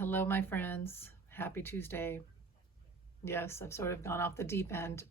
Hello, my friends. Happy Tuesday. Yes, I've sort of gone off the deep end.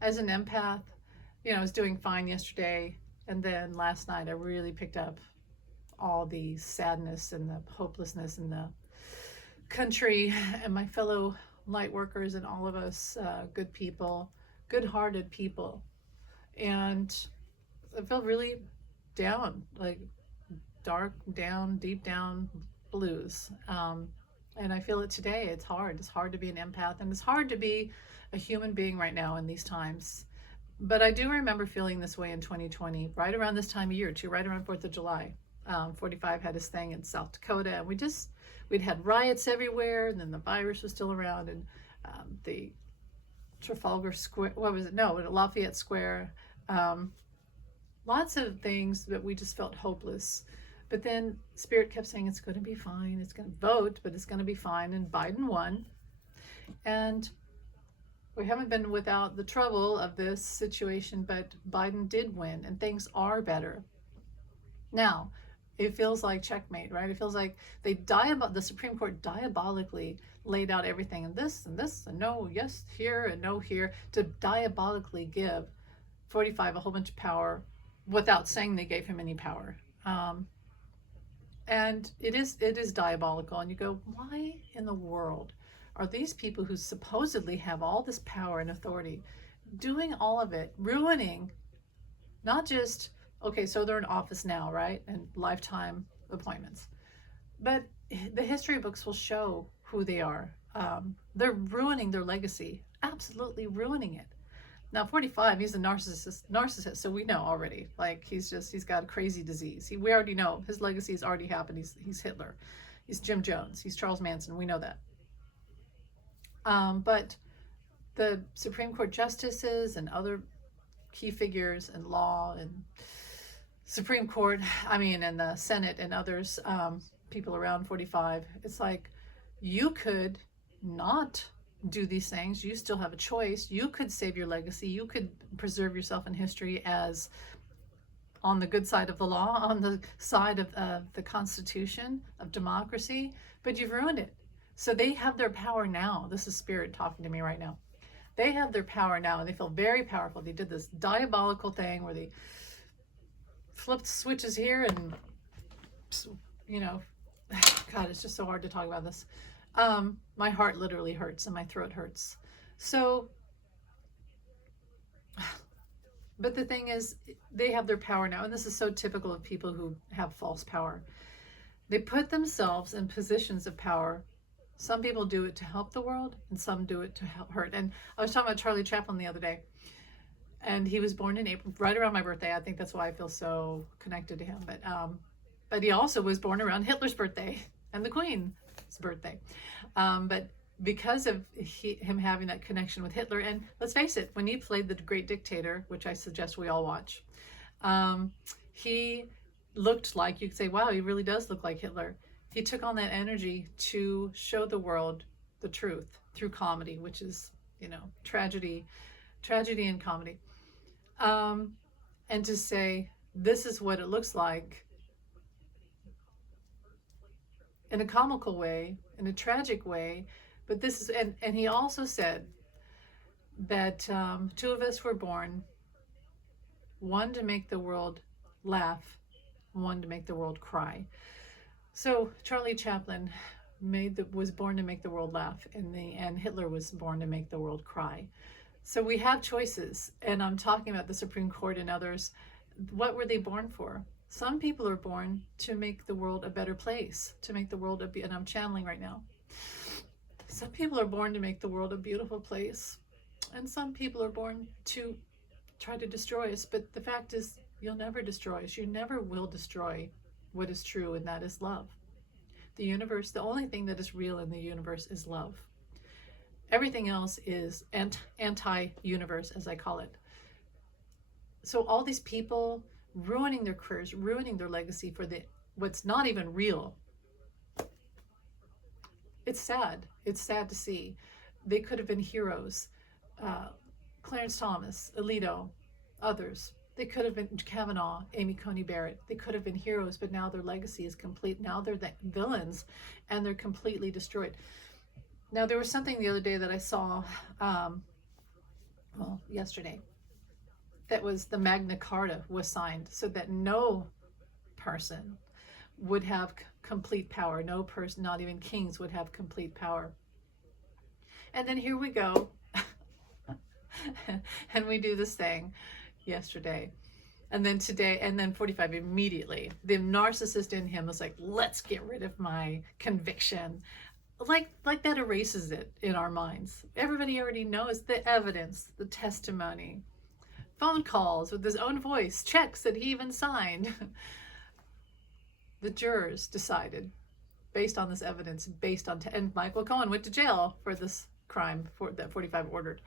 As an empath, I was doing fine yesterday, and then last night I really picked up all the sadness and the hopelessness in the country and my fellow light workers and all of us good people, good hearted people. And I felt really down, like dark down, deep down blues. And I feel it today. It's hard. It's hard to be an empath, and it's hard to be a human being right now in these times. But I do remember feeling this way in 2020, right around this time of year, too, right around 4th of July. 45 had his thing in South Dakota, and we'd had riots everywhere, and then the virus was still around, and the Trafalgar Square, what was it? No, Lafayette Square. Um, Lots of things that we just felt hopeless. But then Spirit kept saying it's going to be fine. It's going to vote, but it's going to be fine. And Biden won. And we haven't been without the trouble of this situation, but Biden did win and things are better. Now, it feels like checkmate, right? It feels like the Supreme Court diabolically laid out everything and this and this and no, yes here and no here, to diabolically give 45 a whole bunch of power without saying they gave him any power. And it is diabolical. And you go, why in the world are these people who supposedly have all this power and authority doing all of it, ruining not just, okay, so they're in office now, right? And lifetime appointments. But the history books will show who they are. They're ruining their legacy, absolutely ruining it. Now, 45, he's a narcissist, so we know already. Like, he's got a crazy disease. We already know his legacy has already happened. He's Hitler. He's Jim Jones. He's Charles Manson. We know that. But the Supreme Court justices and other key figures in law and Supreme Court, and the Senate and others, people around 45, it's like, you could not do these things. You still have a choice. You could save your legacy. You could preserve yourself in history as on the good side of the law, on the side of the Constitution, of democracy, but you've ruined it. So they have their power now. This is Spirit talking to me right now. They have their power now, and they feel very powerful. They did this diabolical thing where they flipped switches here and, God, it's just so hard to talk about this. My heart literally hurts and my throat hurts. So, but the thing is, they have their power now, and this is so typical of people who have false power. They put themselves in positions of power. Some people do it to help the world, and some do it to hurt. And I was talking about Charlie Chaplin the other day, and he was born in April, right around my birthday. I think that's why I feel so connected to him. But he also was born around Hitler's birthday and the Queen's birthday. But because of him having that connection with Hitler, and let's face it, when he played the Great Dictator, which I suggest we all watch, he looked like, you could say, wow, he really does look like Hitler. He took on that energy to show the world the truth through comedy, which is, tragedy and comedy. And to say, this is what it looks like in a comical way, in a tragic way. But this is, and he also said that two of us were born, one to make the world laugh, one to make the world cry. So Charlie Chaplin was born to make the world laugh, and Hitler was born to make the world cry. So we have choices, and I'm talking about the Supreme Court and others. What were they born for? Some people are born to make the world a better place, to make the world and I'm channeling right now. Some people are born to make the world a beautiful place, and some people are born to try to destroy us. But the fact is, you'll never destroy us. You never will destroy what is true, and that is love. The universe, the only thing that is real in the universe is love. Everything else is anti-universe, as I call it. So all these people ruining their careers, ruining their legacy for what's not even real. It's sad. It's sad to see. They could have been heroes. Clarence Thomas, Alito, others. They could have been Kavanaugh, Amy Coney Barrett. They could have been heroes, but now their legacy is complete. Now they're the villains, and they're completely destroyed. Now, there was something the other day that I saw, yesterday, that was the Magna Carta was signed so that no person would have complete power. No person, not even kings, would have complete power. And then here we go. And we do this thing yesterday. And then today, and then 45 immediately. The narcissist in him was like, let's get rid of my conviction. Like that erases it in our minds. Everybody already knows the evidence, the testimony, phone calls with his own voice, checks that he even signed. The jurors decided based on this evidence, and Michael Cohen went to jail for this crime that 45 ordered.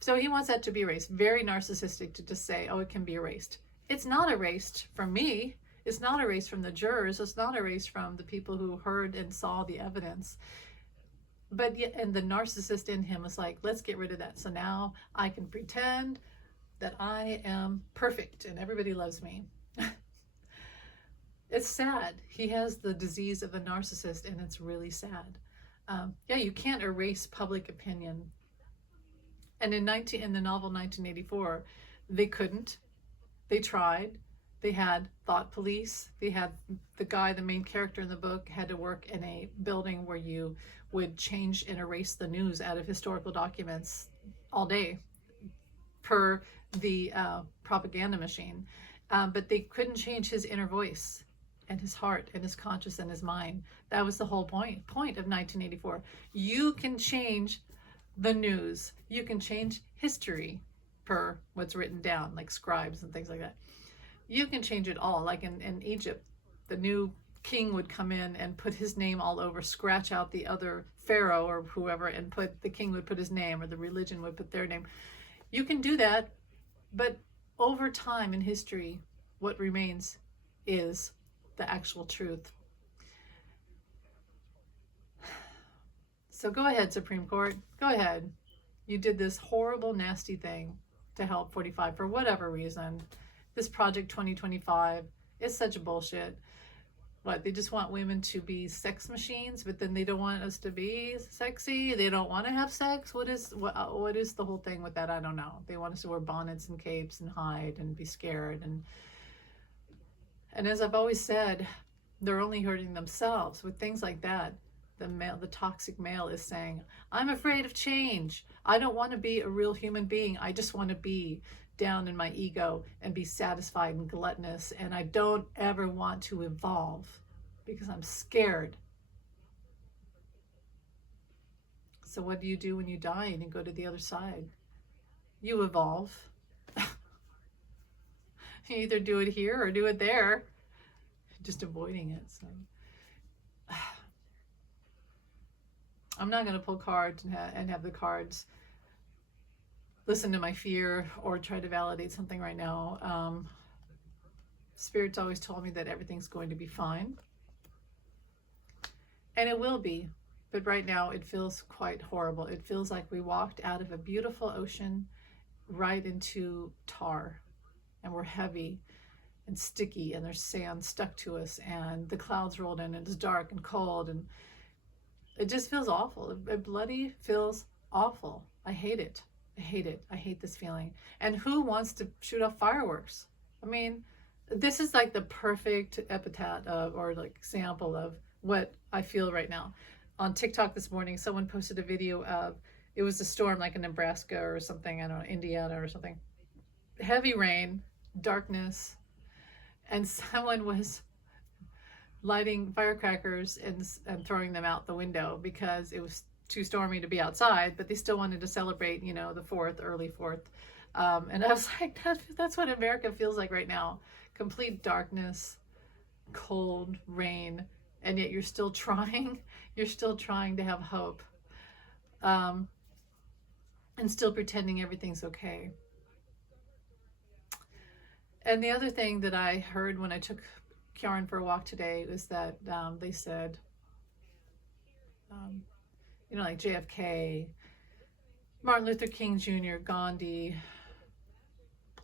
So he wants that to be erased. Very narcissistic to just say, oh, it can be erased. It's not erased from me. It's not erased from the jurors. It's not erased from the people who heard and saw the evidence. But yet, and the narcissist in him was like, let's get rid of that. So now I can pretend that I am perfect and everybody loves me. It's sad. He has the disease of the narcissist, and it's really sad. Yeah, you can't erase public opinion. And in the novel 1984, they couldn't. They tried. They had thought police. They had the main character in the book, had to work in a building where you would change and erase the news out of historical documents all day per the propaganda machine. But they couldn't change his inner voice and his heart and his conscience and his mind. That was the whole point of 1984. You can change the news. You can change history per what's written down, like scribes and things like that. You can change it all. Like in Egypt, the new king would come in and put his name all over, scratch out the other pharaoh or whoever, and the king would put his name, or the religion would put their name. You can do that, but over time in history, what remains is the actual truth. So go ahead, Supreme Court. Go ahead. You did this horrible, nasty thing to help 45 for whatever reason. This Project 2025 is such bullshit. What, they just want women to be sex machines, but then they don't want us to be sexy? They don't want to have sex? What is the whole thing with that? I don't know. They want us to wear bonnets and capes and hide and be scared. And as I've always said, they're only hurting themselves with things like that. The toxic male is saying, I'm afraid of change. I don't want to be a real human being. I just want to be down in my ego and be satisfied and gluttonous. And I don't ever want to evolve because I'm scared. So what do you do when you die and you go to the other side? You evolve. You either do it here or do it there. Just avoiding it. So I'm not going to pull cards and have the cards listen to my fear or try to validate something right now. Spirit's always told me that everything's going to be fine. And it will be. But right now it feels quite horrible. It feels like we walked out of a beautiful ocean right into tar. And we're heavy and sticky, and there's sand stuck to us, and the clouds rolled in, and it's dark and cold, and it just feels awful. It bloody feels awful. I hate it. I hate it. I hate this feeling. And who wants to shoot off fireworks? I mean, this is like the perfect epithet of, or like example of what I feel right now. On TikTok this morning, someone posted a video of, it was a storm like in Nebraska or something, I don't know, Indiana or something. Heavy rain, darkness, and someone was lighting firecrackers and throwing them out the window because it was too stormy to be outside, but they still wanted to celebrate, the 4th, early 4th. And I was like, that's what America feels like right now. Complete darkness, cold, rain, and yet you're still trying to have hope, and still pretending everything's okay. And the other thing that I heard when I took Karen for a walk today was that they said, like JFK, Martin Luther King Jr., Gandhi,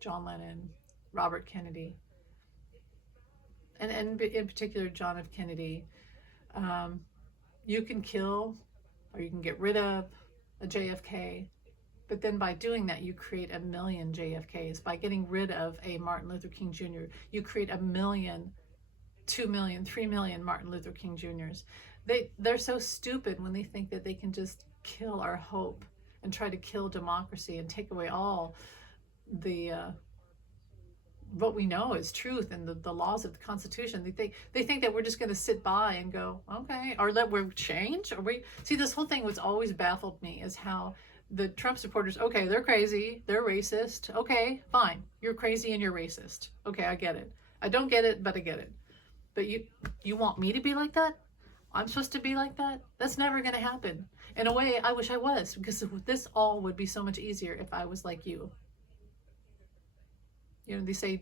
John Lennon, Robert Kennedy, and in particular John F. Kennedy. You can kill or you can get rid of a JFK, but then by doing that, you create a million JFKs. By getting rid of a Martin Luther King Jr., you create a million, 2 million, 3 million Martin Luther King Jr.'s. They're so stupid when they think that they can just kill our hope and try to kill democracy and take away all the what we know is truth and the laws of the Constitution. They think that we're just going to sit by and go, okay, or let we change. Or we see, this whole thing, what's always baffled me is how the Trump supporters, okay, they're crazy, they're racist. Okay, fine, you're crazy and you're racist. Okay, I get it. I don't get it, but I get it. But you want me to be like that? I'm supposed to be like that? That's never going to happen. In a way, I wish I was, because this all would be so much easier if I was like you. You know, they say,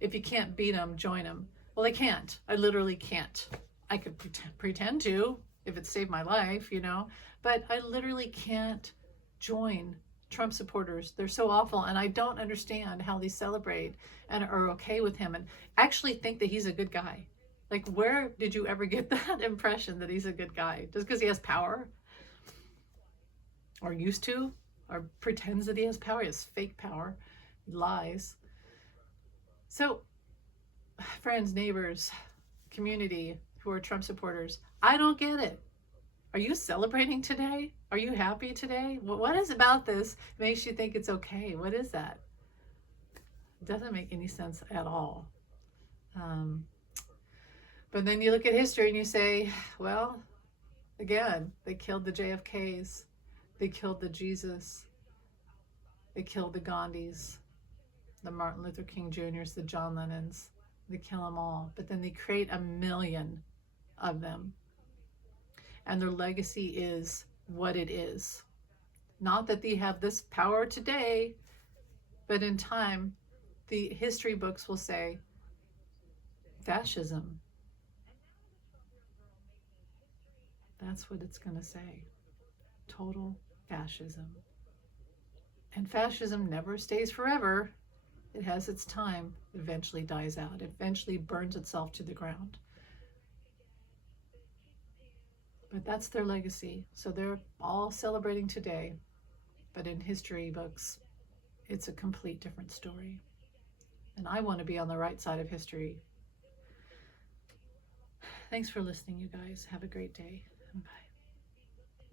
if you can't beat them, join them. Well, I can't. I literally can't. I could pretend to, if it saved my life, you know, but I literally can't join Trump supporters. They're so awful, and I don't understand how they celebrate and are okay with him and actually think that he's a good guy. Like, where did you ever get that impression that he's a good guy? Just because he has power? Or used to? Or pretends that he has power? He has fake power. He lies. So, friends, neighbors, community who are Trump supporters, I don't get it. Are you celebrating today? Are you happy today? What is about this makes you think it's okay? What is that? It doesn't make any sense at all. But then you look at history and you say, well, again, they killed the JFKs. They killed the Jesus. They killed the Gandhis, the Martin Luther King Jr.'s, the John Lennons. They kill them all. But then they create a million of them. And their legacy is what it is. Not that they have this power today, but in time, the history books will say, fascism. That's what it's going to say. Total fascism. And fascism never stays forever. It has its time, eventually dies out, eventually burns itself to the ground. But that's their legacy. So they're all celebrating today. But in history books, it's a complete different story. And I want to be on the right side of history. Thanks for listening, you guys. Have a great day. Bye.